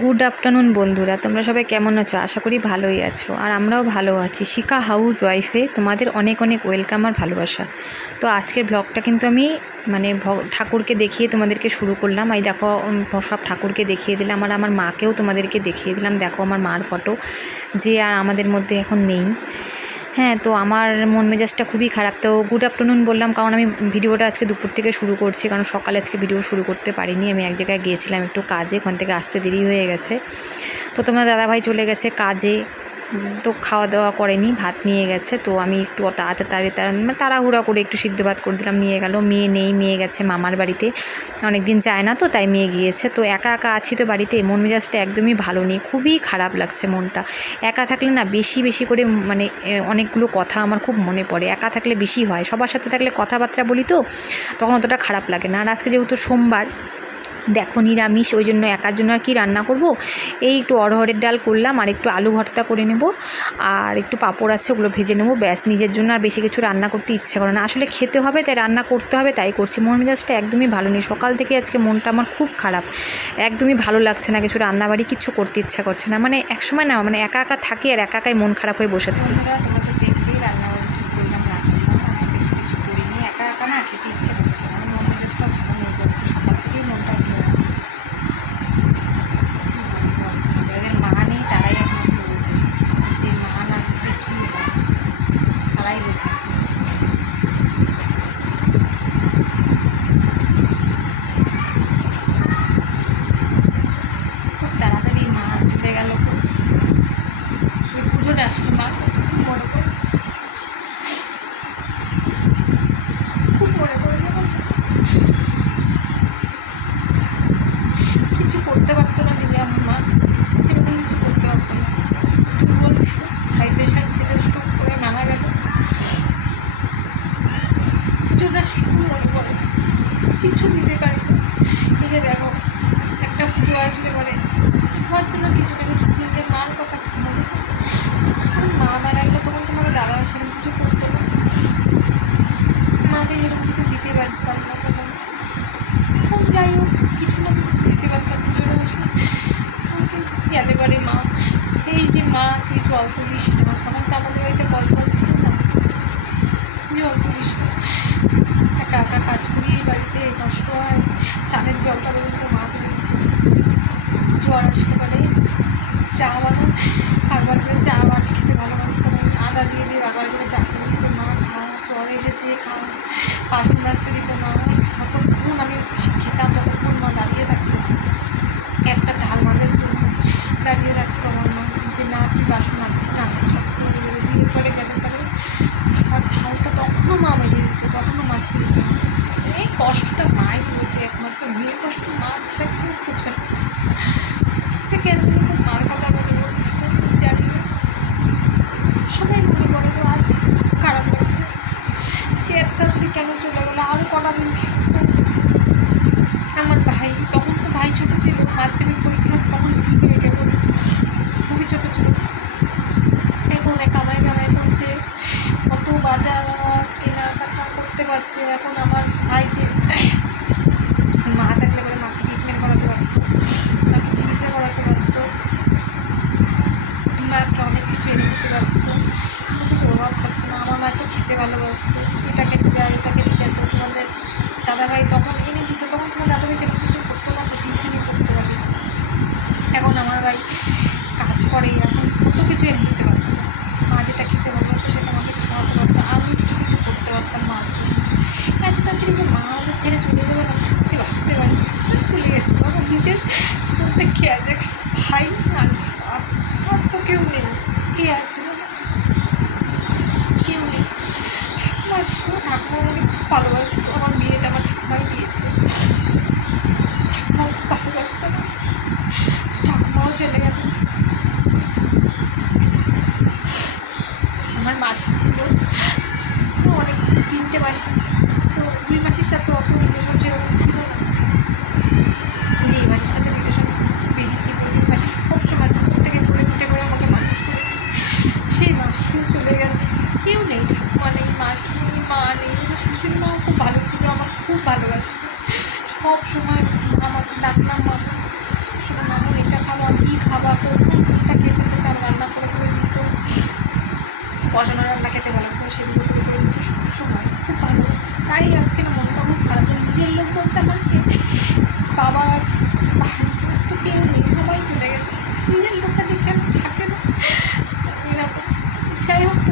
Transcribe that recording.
Good afternoon বন্ধুরা। তোমরা সবাই কেমন আছো? আশা করি ভালোই আছো। আর আমরাও ভালো আছি। শিকা হাউস ওয়াইফে তোমাদের অনেক অনেক ওয়েলকাম আর ভালোবাসা। তো আজকের ব্লগটা কিন্তু আমি মানে ঠাকুরকে দেখিয়ে তোমাদেরকে শুরু করলাম। এই দেখো সব ঠাকুরকে দেখিয়ে দিলাম। আর আমার মাকেও তোমাদেরকে দেখিয়ে দিলাম। দেখো আমার মার ফটো যে আর আমাদের মধ্যে এখন নেই। হ্যাঁ তো আমার মন মেজাজটা খুবই খারাপ। তো গুড আফটারনুন বললাম, কারণ আমি ভিডিওটা আজকে দুপুর থেকে শুরু করছি, কারণ সকালে আজকে ভিডিও শুরু করতে পারিনি। আমি এক জায়গায় গিয়েছিলাম একটু কাজে, ওখান থেকে আসতে দেরি হয়ে গেছে। তো তোমার দাদাভাই চলে গেছে কাজে। তো খাওয়া দাওয়া করেনি, ভাত নিয়ে গেছে, তো আমি একটু তাড়াতাড়ি তাড়া মানে তাড়াহুড়া করে একটু সিদ্ধ ভাত করে দিলাম, নিয়ে গেল, মেয়ে নেই, মেয়ে গেছে মামার বাড়িতে অনেক দিন যায় না তো, তাই মেয়ে গিয়েছে, তো একা একা আছি তো বাড়িতে, মন মেজাজটা একদমই ভালো নেই, খুবই খারাপ লাগছে মনটা, একা থাকলে না বেশি বেশি করে মানে অনেকগুলো কথা আমার খুব মনে পড়ে, একা থাকলে বেশি হয়, সবার সাথে থাকলে কথাবার্তা বলি তো, তখন অতটা খারাপ লাগে না, আর আজকে যেহেতু সোমবার দেখো নিরামিষ, ওই জন্য একার জন্য আর কি রান্না করব। এই একটু অরহরের ডাল করলাম, আর একটু আলু ভর্তা করে নেব। আর একটু পাঁপড় আছে, ওগুলো ভেজে নেব। ব্যাস, নিজের জন্য আর বেশি কিছু রান্না করতে ইচ্ছে করে না। আসলে খেতে হবে, তাই রান্না করতে হবে, তাই করছি। মন মেজাজটা একদমই ভালো নেই। সকাল থেকে আজকে মনটা আমার খুব খারাপ। একদমই ভালো লাগছে না, কিছু রান্নাবাড়ি কিছু করতে ইচ্ছা করছে না। মানে একসময় না মানে একা একা থাকি আর একা একাই মন খারাপ হয়ে বসে থাকি বন্ধুরা তোমরা তো দেখবেই রান্নাবাড়ি কী করলাম না করলাম আজকে বেশি কিছু করিনি একা একা না খেতে ইচ্ছে করছে না মন মেজাজটা ভালো নেই করছে সকাল থেকেই মনটা ভালো না। কি বলব? যাদের মা নেই তারাই একমাত্র বোঝে যে মা না থাকলে কী হয় তারাই বোঝে খুব তাড়াতাড়ি মা চলে গেল তো ওই পুজোটা আসলে মা খুব মনে করে খুব মনে করে জানো তো? কিছু করতে পারতো না দিদি আমার মা সেরকম কিছু করতে পারতো না তুমি বলছি হাই প্রেশার ছিল স্ট্রোক করে মারা গেল পুজোটা আসলে খুব মনে পড়ে কিছু দিতে পারি না এই যে দেখো একটা পুজো আসলে মানে সবার জন্য কিছু না কিছু কিনলে মার কথা মনে মা মারা গেলো তখন তোমাকে দাদা সেরকম কিছু করতো না। মাকে এরকম কিছু দিতে পারতাম না তখন। এখন যাই হোক, কিছু না কিছু দিতে পারতাম পুজোটা আসলে। গেলে পারে মা। এই যে মা, তুই জল তুলিস না, তখন তো আমাদের বাড়িতে কল কল ছিল না। জল তুলিস না। একা একা কাজ করি বাড়িতে কষ্ট হয়, স্নানের জলটা পর্যন্ত মা তুলে দিত জ্বর আসলে পরে চা বানান বারবার করে চা বাট খেতে ভালোবাসতাম আমি। আদা দিয়ে দিয়ে বারবার করে চা করে দিত মা, খা, জ্বর এসেছে, খা। বাসন মাজতে দিত মা। যতক্ষণ আমি খেতাম, ততক্ষণ মা দাঁড়িয়ে থাকতো। একটা থাল মাদের জন্য দাঁড়িয়ে থাকতো আমার মা। যে, না, তুই বাসন মাজিস না, হাত শক্ত ধীরে পরে গেলে পরে খাবার থালটা তখনও মা মেজে দিত, তখনও মাজতে দিত এই কষ্টটা মাই বুঝে একমাত্র, মেয়ের কষ্ট মা সেটা কেউ বুঝে না যে কেন তুমি খুব মার কথা মনে পড়ছিল জানি না সবাই মনে পড়ে তো আজ খুব খারাপ লাগছে যে এত তাড়াতাড়ি কেন চলে গেলো আরও কটা দিন থাকতো আমার ভাই তখন তো ভাই ছোটো ছিল মাধ্যমিক পরীক্ষা তখন ঠিক হয়ে গেল খুবই ছোটো ছিল এখন অনেক কামাই কামাই করছে কত বাজার কেনাকাটা করতে পারছে এখন আমার ভাই যে মা থাকলে পরে মাকে ট্রিটমেন্ট করাতে পারতো মাকে চিকিৎসা করাতে পারতো মাকে অনেক কিছু এনে দিতে পারতো কোনো কিছু অভাব থাকতো না আমার মাকে খেতে ভালোবাসতো। এটা খেতে যায় এটা খেতে তো তোমাদের দাদাভাই তখন এনে দিত, তখন তোমার দাদাভাই সেরকম কিছু করতো পারতো টিউশনই করতে পারে এখন আমার ভাই কাজ করে, এখন কত কিছু এনে দিতে পারতো আমার মাস ছিল। তো অনেক, তিনটে মাস। তো দুই মাসের সাথে অত রিলেশন যেরকম ছিল না। মানে দুই মাসের সাথে রিলেশন বেশি ছিল। দুই মাসে সবসময় ছোটো থেকে ঘুরে ঘুরে করে আমাকে মানুষ করেছে। সেই মাসিও চলে গেছে। কেউ নেই, ঠাকুমা নেই মাসি নেই, মা নেই। আমার শাশুড়ি মাও খুব ভালো ছিল, আমার খুব ভালোবাসত। সব সময় আমাকে ডাকলাম মা সব মামুন এটা খাওয়া, কী খাওয়া কোনটা খেতে যেতাম রান্না করে করে দিত। পচনা রান্না খেতে ভালো তো সেগুলো করে করে কিন্তু সময় খুব ভালো ভালোবাসি তাই আজকে না মনটা খুব খারাপ নিজের লোক বলতে আমার বাবা আছে ভাই তো কেউ নেই, সবাই চলে গেছে। নিজের লোকটা যে কেন থাকে না যাই হোক।